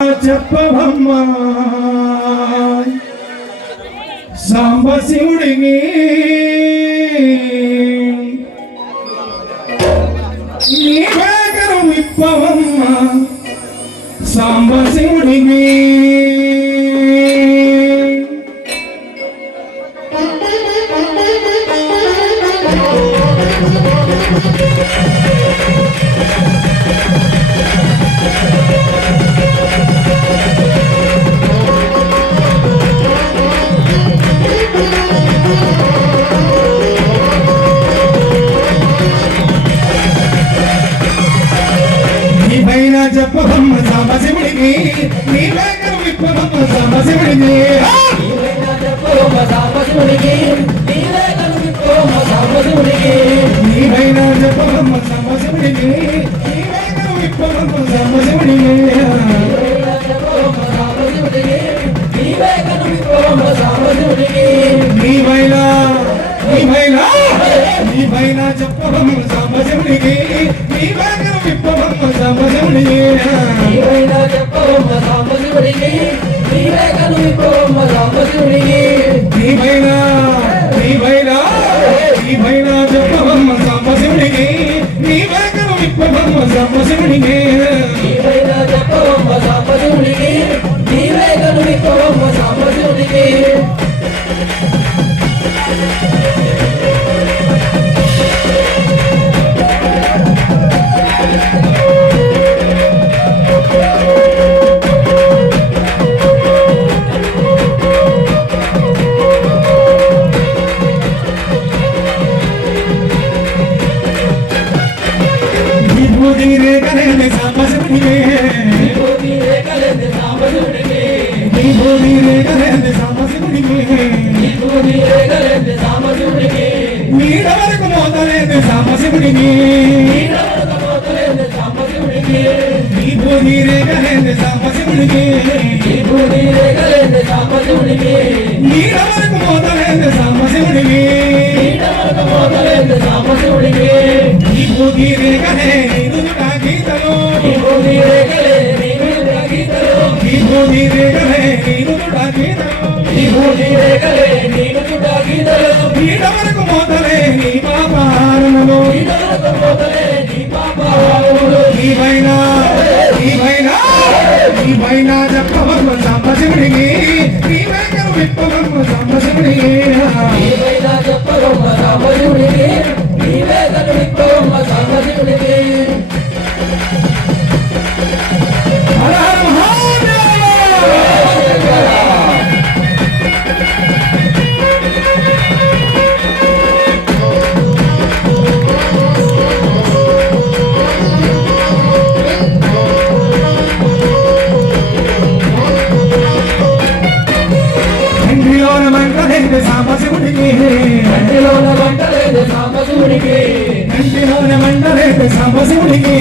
చెప్పవమ్మా సాంబశివుడికి నీ వేగరు విప్పవమ్మా సాంబశివుడికి చెప్పవమ్మ సాంబశివుడికి నీ వేగరు విప్పవమ్మ సాంబశివుడికి నీవైనా చెప్పవమ్మ సాంబశివుడికి నీ వేగరు విప్పవమ్మ సాంబశివుడికి నీవైనా చెప్పవమ్మ సాంబశివుడికి నీ వేగరు విప్పవమ్మ సాంబశివుడికి నీవైనా చెప్పవమ్మ సాంబశివుడికి నీ వేగరు విప్పవమ్మ సాంబశివుడికి నీడవరకు మోతలేదు సాంబశివుడికి నీడవరకు మోతలేదు సాంబశివుడికి నీబోధి రేఖలే నీరుదుట గీతలో నీబోధి రేఖలే నీరుదుట గీతలో నీడవరకు మోతలే నీ పాపారములో నీవైనా చెప్పవమ్మ సాంబశివుడికి నీ వేగరు విప్పవమ్మ సాంబశివుడికి సాంబశివుడికి కంటిలోన మంటలేదు సాంబశివుడికి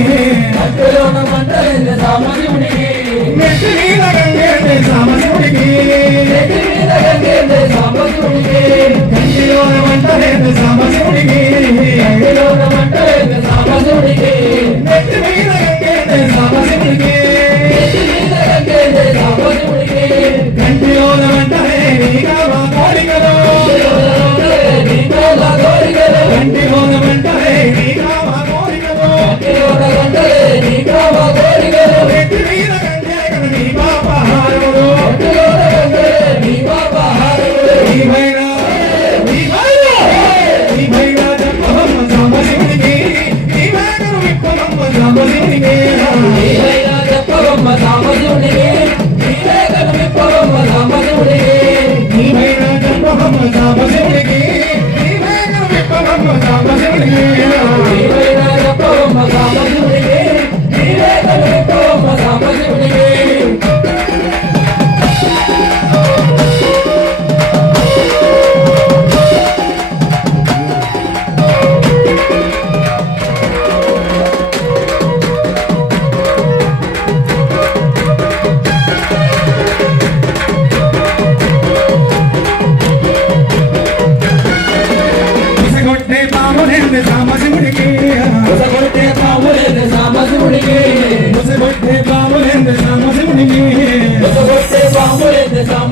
నెత్తి మీద గంగేదే సాంబశివుడికి కంటిలోన మంటలేదు సాంబశివుడికి నెత్తి మీద గంగేదే సాంబశివుడికి కంటిలోన మంటలే నీగా మా కోరికలో కంటిలోన మంటలే నీగా మా కోరికలో నెత్తి మీద గంగే నీ పాపహారములు నీవైనా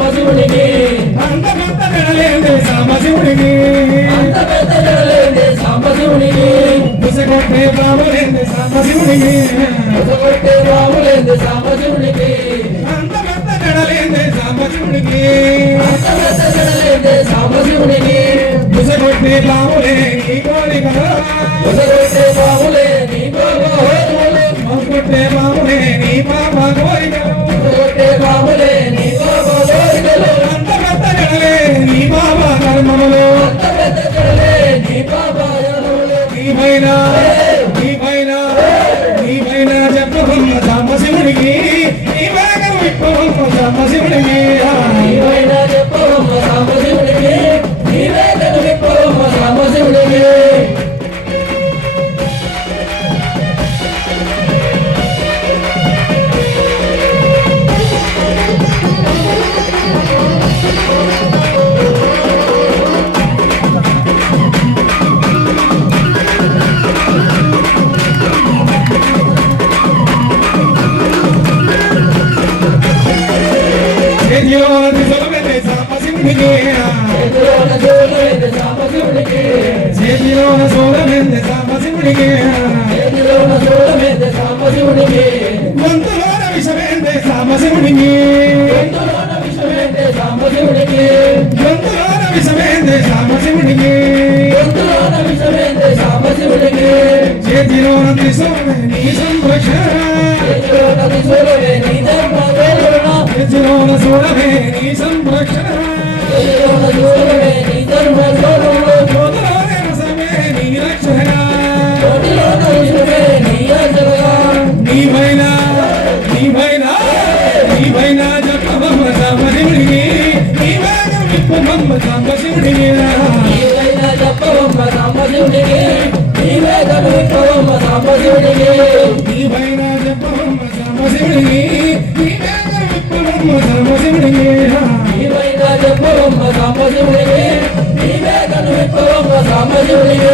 సాంబశివునికి అంత పెద్ద జడలేందే సాంబశివునికి అంత పెద్ద జడలేందే సాంబశివునికి బుసగొట్టే బాబులేందే సాంబశివునికి బుసగొట్టే బాబులేందే సాంబశివునికి అంత పెద్ద జడలేందే సాంబశివునికి అంత పెద్ద జడలేందే సాంబశివునికి బుసగొట్టే బాబులే నీ కోరిక బుసగొట్టే బాబులే నీ కోరికలు బుసగొట్టే బాబులే నీ పాప కోరికలు బుసగొట్టే బాబులే నీ పాప కోరికలు అంత పెద్ద జడలే నీ పాప కర్మములు అంత పెద్ద జడలే నీ పాప జడములు నీపైన చెప్పబొమ్మ సాంబశివుడికి నీ బాగా విప్పబొమ్మ సాంబశివుడికి నీవైనా చెప్పవమ్మ సాంబశివుడికి నీవే కను విప్పవమ్మ సాంబశివుడికి చేతిలోన త్రిశూలమెత్తే సాంబశివుడికి చేతిలోన శూలమెందే సాంబశివుడికి చేతిలోన శూలమెత్తే సాంబశివుడికి చేతిలోన శూలమెందే సాంబశివుడికి గొంతులోన విషమేందే సాంబశివుడికి గొంతులోన విషమేందే సాంబశివుడికి గొంతులోన విషమేందే సాంబశివుడికి గొంతులోన విషమేందే సాంబశివుడికి చేతిలోన త్రిశూలమే నీ సంరక్షణ చేతిలోన త్రిశూలమే నీ ధర్మవేలున చేతిలోన శూలమే నీ సంరక్షణ చేతిలోన శూలమే నీ ధర్మవేలున గొంతులోన విషమే నీ రక్షణ కోటిలోన విషమే నీ అజలగా నీవైనా చెప్పబొమ్మ సాంబశివుడికి నీవేగం విప్పబొమ్మ సాంబశివుడికి నీవైనా చెప్పవమ్మ సాంబశివుడికి నీవే కను విప్పవమ్మ సాంబశివుడికి నీవైనా చెప్పబొమ్మ సాంబశివుడికి నీవేగం విప్పబొమ్మ సాంబశివుడికి నీవైనా చెప్పవమ్మ సాంబశివుడికి నీవే కను విప్పవమ్మ సాంబశివుడికి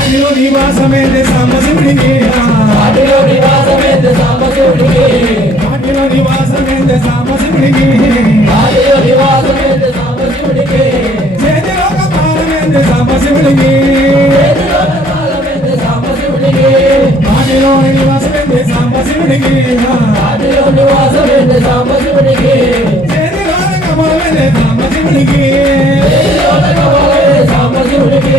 అదిలో నివాసమేందే సాంబశివుడికి వాటిలో నివాసమేందే సాంబశివుడికి వాటిలో నివాసమేందే సాంబశివుడికి వాటిలో నివాసమేందే సాంబశివుడికి చేతిలో కపాలమేందే సాంబశివుడికి చేతిలోన కాలమేందే సాంబశివుడికి వాటిలో నివాసమేందే సాంబశివుడికి వాటిలో నివాసమేందే సాంబశివుడికి చేతిలో కపాలమేందే సాంబశివుడికి చేతిలోన కమలమే సాంబశివుడికి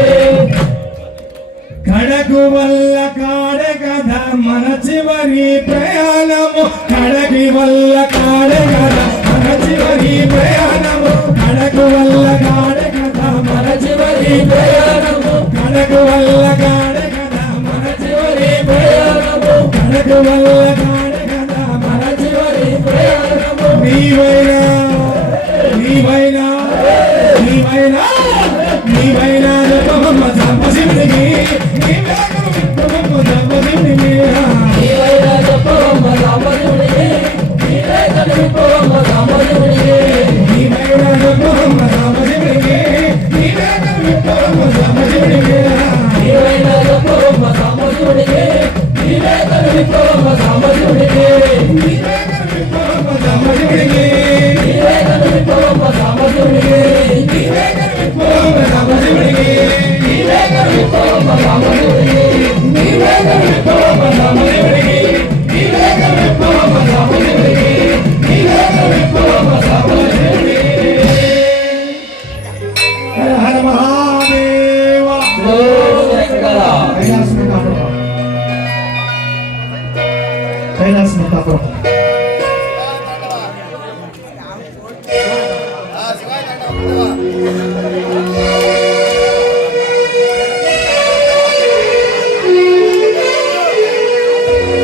కడకు వల్ల కాడే కదా మన చివరి ప్రయాణము కడకి వల్ల కాడే కదా మన చివరి ప్రయాణము కడకు వల్ల కాడే కదా మన మన చివరి ప్రయాణము కడకు వల్ల కాడే కదా మన చివరి ప్రయాణము కడకు వల్ల కాడే కదా మన మన చివరి ప్రయాణము నీవైనా నీవైనా నీవైనా నీవైనా చెప్పబొమ్మ